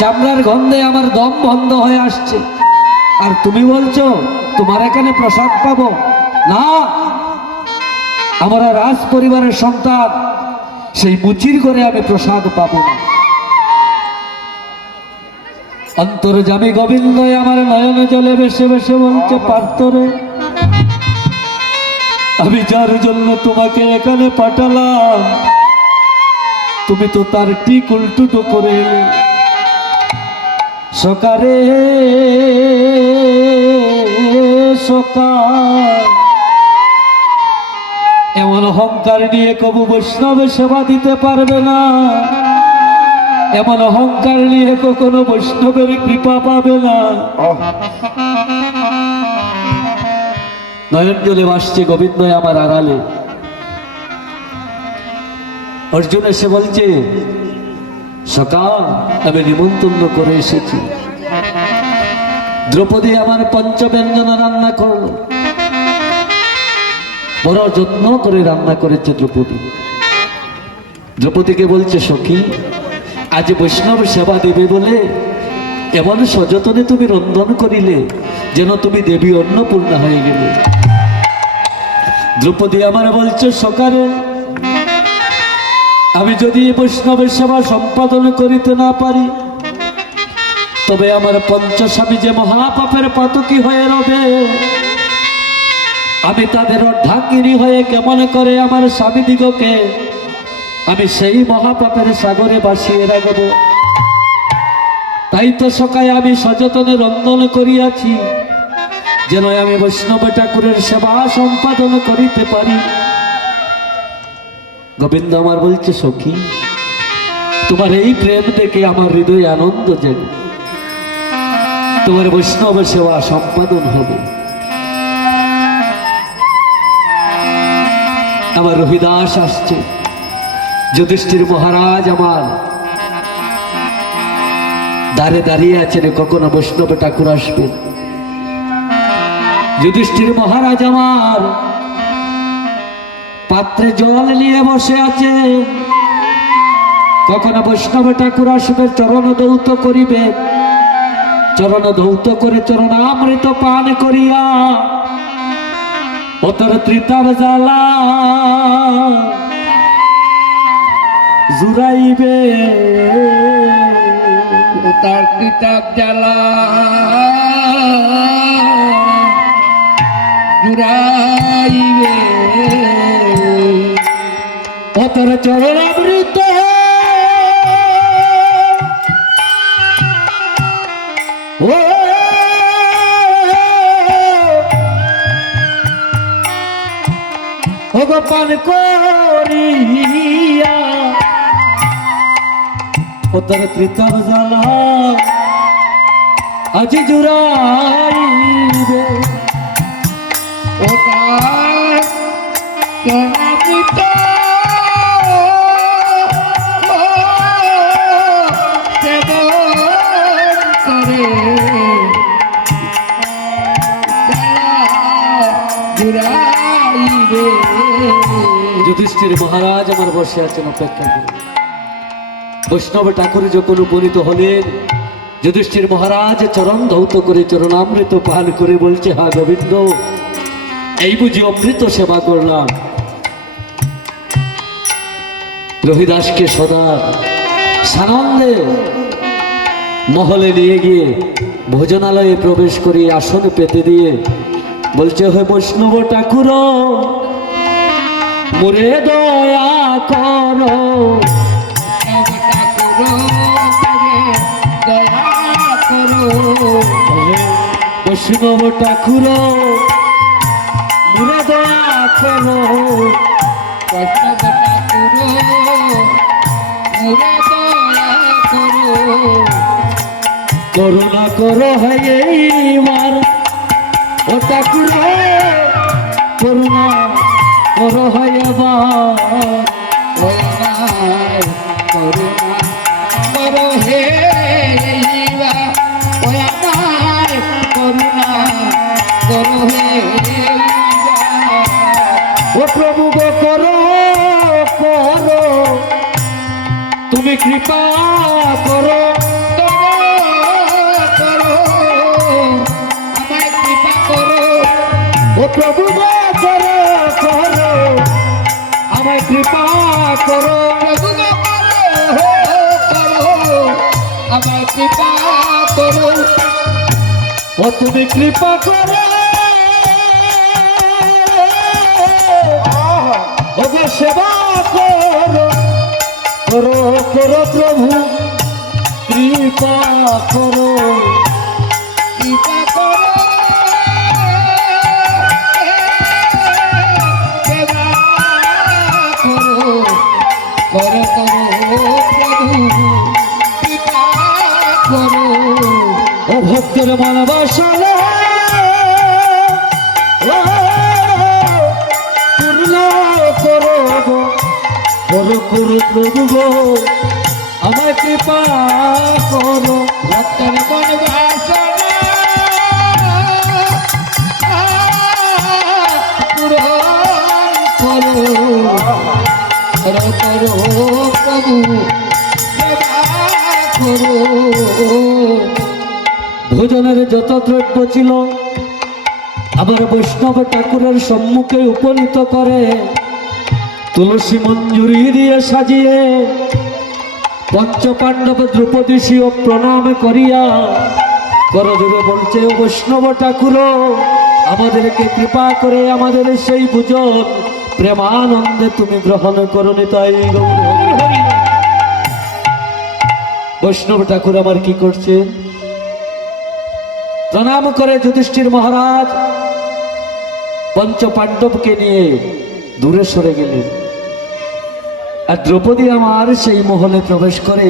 চামড়ার গন্ধে আমার দম বন্ধ হয়ে আসছে, আর তুমি বলছো তোমার এখানে প্রসাদ পাবো না। আমরা রাজ পরিবারের সন্তান, সেই মুচির করে আমি প্রসাদ পাবো না। অন্তর্যামী গোবিন্দ আমার নয়নে জলে বেশে বেশে বলছে, পার্থরে আমি যার জন্য তোমাকে এখানে পাঠালাম তুমি তো তার ঠিক উল্টো করে এলে। সকারে সকাল এমন অহংকার নিয়ে কবু বৈষ্ণবের সেবা দিতে পারবে না, এমন অহংকার নিয়ে কখনো বৈষ্ণবের কৃপা পাবে না। নয়ন জলে ভাসছে গোবিন্দ আমার আড়ালে। অর্জুন এসে বলছে, সকাল আমি নিমন্ত্রণ করে এসেছি, দ্রৌপদী আমার পঞ্চব্যঞ্জন রান্না করল, বড় যত্ন করে রান্না করেছে দ্রৌপদী। দ্রৌপদীকে বলছে, সখী আজ বৈষ্ণব সেবা দেবে বলে এমন সযতনে তুমি রন্ধন করিলে যেন তুমি দেবী অন্নপূর্ণা হয়ে গেলে। দ্রৌপদী আমার বলছে, সকালে আমি যদি বৈষ্ণবের সেবা সম্পাদন করিতে না পারি তবে আমার পঞ্চস্বামী যে মহাপাপের পাতকী হয়ে রবে, আমি তাদের ঢাকিনী হয়ে কেমন করে আমার স্বামীদিগকে আমি সেই মহাপাপের সাগরে ভাসিয়ে রাখব। তাই তো সকালে আমি সযতনে রন্ধন করিয়াছি যেন আমি বৈষ্ণব ঠাকুরের সেবা সম্পাদন করিতে পারি। গোবিন্দ আমার বলছে, সখী তোমার এই প্রেম দেখে আমার হৃদয়ে আনন্দ জাগে, তোমার বৈষ্ণব সেবা সম্পাদন হবে। আমার রবিদাস আসছে, যুধিষ্ঠির মহারাজ আমার দ্বারে দাঁড়িয়ে আছেন, কখনো বৈষ্ণব ঠাকুর আসবেন। যুধিষ্ঠির মহারাজ আমার পাত্রে জল নিয়ে বসে আছে, কখনো বৈষ্ণব ঠাকুর আসবে, চরণ দৌত করিবে, চরণ দৌত করে চরণামৃত পান করিয়া ওতর ত্রিতাব জ্বালা জুড়াইবে, ওতার ত্রিতাব জ্বালা জুড়াইবে, ওতর চরণামৃত পান করিয়া ওতর ত্রিতাব জ্বালা আজি জুড়াইবে। ওতার চরণামৃত সেবন করে জুড়াইবে। যুধিষ্ঠির মহারাজ আমার বসে আছেন অপেক্ষা করে। বৈষ্ণব ঠাকুর যখন উপনীত হলেন, যুধিষ্ঠির মহারাজ চরণ ধৌত করে চরণামৃত পান করে বলছে, হা গোবিন্দ এই বুঝি অমৃত সেবা করলাম। রবিদাসকে সদা সানন্দে মহলে নিয়ে গিয়ে ভোজনালয়ে প্রবেশ করে আসন পেতে দিয়ে বলছে, হে বৈষ্ণব ঠাকুর মোরে দয়া করো, বৈষ্ণব ঠাকুর মোরে দয়া করো, বৈষ্ণব ঠাকুর মোরে দয়া করো, করুণা করো এইবার ও ঠাকুর, করুণা করো এবার, করুণা করুণা করো হে ওই আমার করুণা করো হে। ও প্রভু গো করো করো, তুমি কৃপা করো, তবে আমার কৃপা করো ও তুমি কৃপা করো ওগো সেবা করো করো করো প্রভু কৃপা করো কৃপা করো সেবা করো করো করো প্রভু কৃপা করো ও ভক্তের মন বাসনা পূর্ণ করো গো করো করো প্রভু গো আমায় কৃপা করো ভক্তের মন বাসনা পূরণ করো করো করো প্রভু সেবা করো ভোজনের যত দ্রব্য ছিল আবার বৈষ্ণব ঠাকুরের সম্মুখে উপনীত করে তুলসী মঞ্জুরি দিয়ে সাজিয়ে পঞ্চপাণ্ডব দ্রৌপদীশীয় প্রণাম করিয়া করজোরে বলছে ও বৈষ্ণব ঠাকুর আমাদেরকে কৃপা করে আমাদের সেই ভোজন প্রেমানন্দে তুমি গ্রহণ করো তাই বৈষ্ণব ঠাকুর আমার কি করছে প্রণাম করে যুধিষ্ঠির মহারাজ পঞ্চপাণ্ডবকে নিয়ে দূরে সরে গেলেন আর দ্রৌপদী আমার সেই মহলে প্রবেশ করে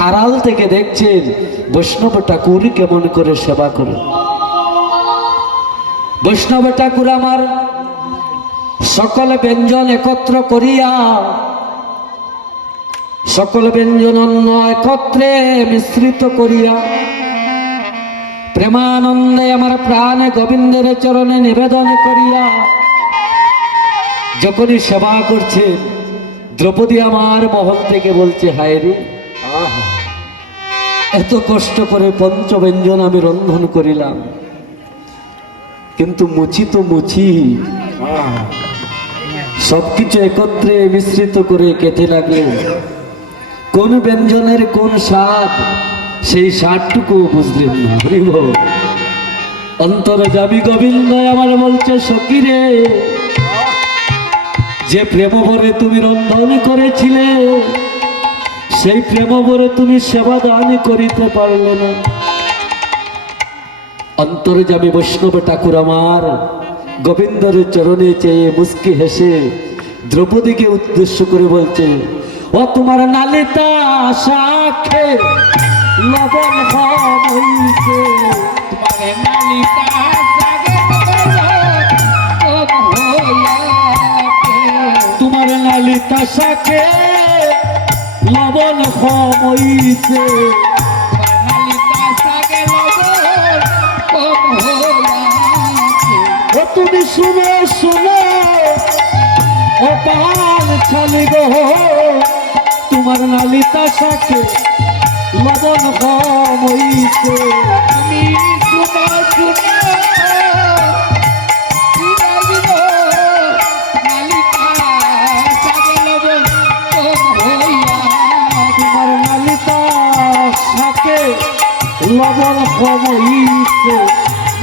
আড়াল থেকে দেখছেন বৈষ্ণব ঠাকুর কেমন করে সেবা করে বৈষ্ণব ঠাকুর আমার সকল ব্যঞ্জন একত্র করিয়া সকল ব্যঞ্জন অন্ন একত্রে মিশ্রিত করিয়া প্রেমানন্দে আমার প্রাণ গোবিন্দের চরণে নিবেদন করিয়া যখনই সেবা করছেন দ্রৌপদী আমার মহল থেকে বলছে হায় রে এত কষ্ট করে পঞ্চব্যঞ্জন আমি রন্ধন করিলাম কিন্তু মুচি তো মুচি সবকিছু একত্রে মিশ্রিত করে খেতে লাগলো কোন ব্যঞ্জনের কোন স্বাদ সেই স্বাদটুকু বুঝলেন না হরিব অন্তরে যাবি গোবিন্দ আমার বলছে সখী রে যে প্রেম ভরে তুমি রন্ধন করেছিলে সেই প্রেম ভরে তুমি সেবা দান করিতে পারলে না অন্তরে যাবি বৈষ্ণব ঠাকুর আমার গোবিন্দর চরণে চেয়ে মুস্কি হেসে দ্রৌপদীকে উদ্দেশ্য করে বলছে ও তোমার নালিতা সাক্ষে লবণ হইছে তোমারে নালিকা জাগে তোমার নালিতা সাক্ষে লবণ হইছে নালিকা জাগে কম হইয়াছে ও তুমি শুনো শুনো ও পাল ছালি গো তোমার নালিতা সাক্ষে লবণ হইছে তুমি শুনো শুনো নালিকা জাগে কম হইয়াছে তোমার নালিতা সাক্ষে লবণ হইছে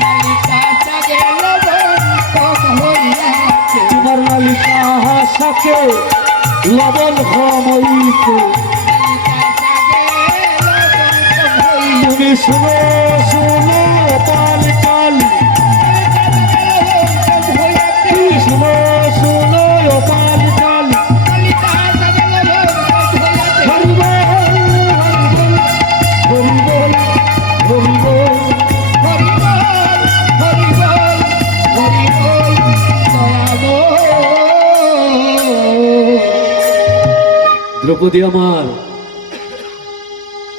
নালিকা জাগে কম হইয়াছে তোমার নালিকা সাক্ষে লবণ হইছে তুমি শুনো শুনো পাল কালি শুনো শুনো পাল কালি হরিবল হরিবল দ্রৌপদী আমার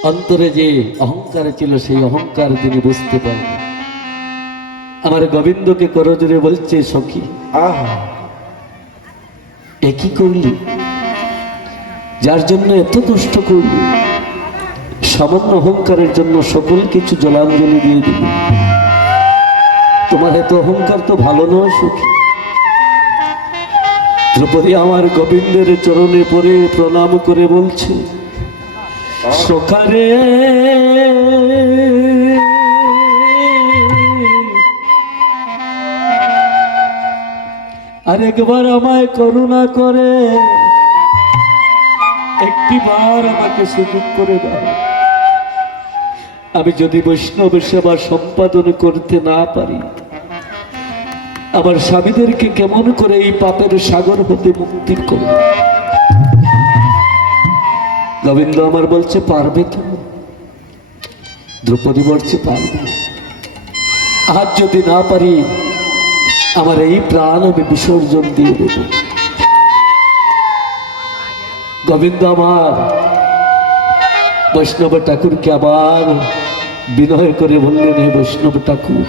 অন্তরে যে অহংকার ছিল সেই অহংকার তিনি বুঝতে পারেন আমার গোবিন্দকে করজোরে বলছে সখী একই করলি যার জন্য এত কষ্ট করলি সামান্য অহংকারের জন্য সকল কিছু জলাঞ্জলি দিয়ে দিবি তোমার এত অহংকার তো ভালো নয় সখী দ্রৌপদী আমার গোবিন্দের চরণে পড়ে প্রণাম করে বলছে সখারে আরেকবার আমায় করুণা করে একটিবার আমাকে সুযোগ করে দাও। আমি যদি বৈষ্ণব সেবা সম্পাদন করতে না পারি, আমার স্বামীদেরকে কেমন করে এই পাপের সাগর হতে মুক্তি করব? গোবিন্দ আমার বলছে পারবে তো? দ্রৌপদী বলছে পারবে। আজ যদি না পারি, আমার এই প্রাণ আমি বিসর্জন দিয়ে দেব। গোবিন্দ আমার বৈষ্ণব ঠাকুরকে আবার বিনয় করে বললেন, হে বৈষ্ণব ঠাকুর,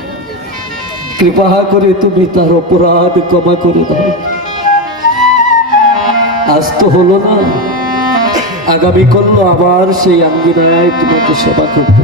কৃপা করে তুমি তার অপরাধ ক্ষমা করে দাও। আজ তো হলো না, আগামী করলো আবার সেই আঙ্গিনায় তোমাকে সেবা করতে।